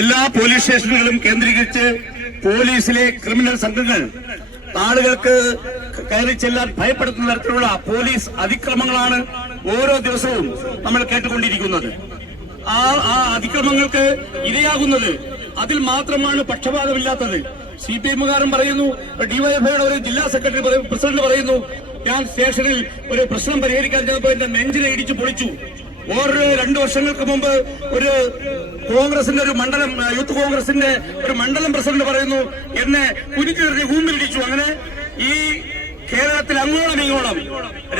എല്ലാ പോലീസ് സ്റ്റേഷനുകളും കേന്ദ്രീകരിച്ച് പോലീസിലെ ക്രിമിനൽ സംഘങ്ങൾ ആളുകൾക്ക് കയറി ചെല്ലാൻ ഭയപ്പെടുത്തുന്ന തരത്തിലുള്ള പോലീസ് അതിക്രമങ്ങളാണ് ഓരോ ദിവസവും നമ്മൾ കേട്ടുകൊണ്ടിരിക്കുന്നത്. ആ അതിക്രമങ്ങൾക്ക് ഇരയാകുന്നത് അതിൽ മാത്രമാണ് പക്ഷപാതമില്ലാത്തത്. CPM-കാരൻ പറയുന്നു, ഡിവൈഎഫ്ഐയുടെ ഒരു ജില്ലാ സെക്രട്ടറി പ്രസിഡന്റ് പറയുന്നു, ഞാൻ സ്റ്റേഷനിൽ ഒരു പ്രശ്നം പരിഹരിക്കാൻ ചെന്നപ്പോൾ എന്റെ നെഞ്ചിനെ ഇടിച്ചു പൊളിച്ചു. ഓരോ 2 വർഷങ്ങൾക്ക് മുമ്പ് ഒരു കോൺഗ്രസിന്റെ ഒരു മണ്ഡലം, യൂത്ത് കോൺഗ്രസിന്റെ ഒരു മണ്ഡലം പ്രസിഡന്റ് പറയുന്നു, എന്നെ കുരുക്കി കൂമ്പിലിടിച്ചു. അങ്ങനെ ഈ കേരളത്തിൽ അങ്ങോളം ഇങ്ങോളം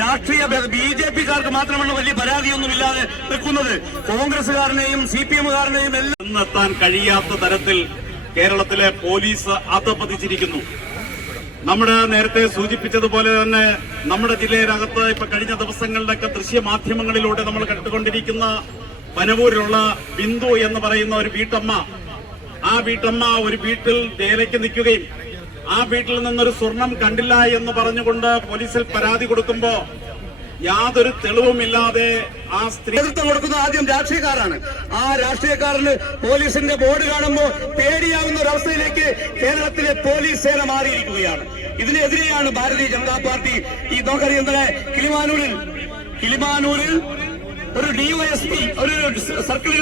രാഷ്ട്രീയ BJP-കാർക്ക് മാത്രമുള്ള വലിയ പരാതിയൊന്നുമില്ലാതെ നിൽക്കുന്നത് കോൺഗ്രസുകാരനെയും CPM-കാരനെയും എല്ലാം എത്താൻ കഴിയാത്ത തരത്തിൽ കേരളത്തിലെ പോലീസ് അധപ്പതിച്ചിരിക്കുന്നു. നമ്മുടെ നേരത്തെ സൂചിപ്പിച്ചതുപോലെ തന്നെ നമ്മുടെ ജില്ലയിനകത്ത് ഇപ്പൊ കഴിഞ്ഞ ദിവസങ്ങളിലൊക്കെ ദൃശ്യമാധ്യമങ്ങളിലൂടെ നമ്മൾ കണ്ടുകൊണ്ടിരിക്കുന്ന പനവൂരിലുള്ള ബിന്ദു എന്ന് പറയുന്ന ഒരു വീട്ടമ്മ, ആ വീട്ടമ്മ ഒരു വീട്ടിൽ വേലയ്ക്ക് നിൽക്കുകയും ആ വീട്ടിൽ നിന്നൊരു സ്വർണം കണ്ടില്ല എന്ന് പറഞ്ഞുകൊണ്ട് പോലീസിൽ പരാതി കൊടുക്കുമ്പോ യാതൊരു തെളിവുമില്ലാതെ ആ സ്ത്രീ നേതൃത്വം കൊടുക്കുന്ന ആദ്യം രാഷ്ട്രീയക്കാരാണ്. ആ രാഷ്ട്രീയക്കാരന് പോലീസിന്റെ ബോർഡ് കാണുമ്പോൾ പേടിയാകുന്ന ഒരവസ്ഥയിലേക്ക് കേരളത്തിലെ പോലീസ് സേന മാറിയിരിക്കുകയാണ്. ഇതിനെതിരെയാണ് ഭാരതീയ ജനതാ പാർട്ടി ഈ നോക്കറിയ ഇന്നലെ കിളിമാനൂരിൽ ഒരു DYSP, ഒരു സർക്കിൾ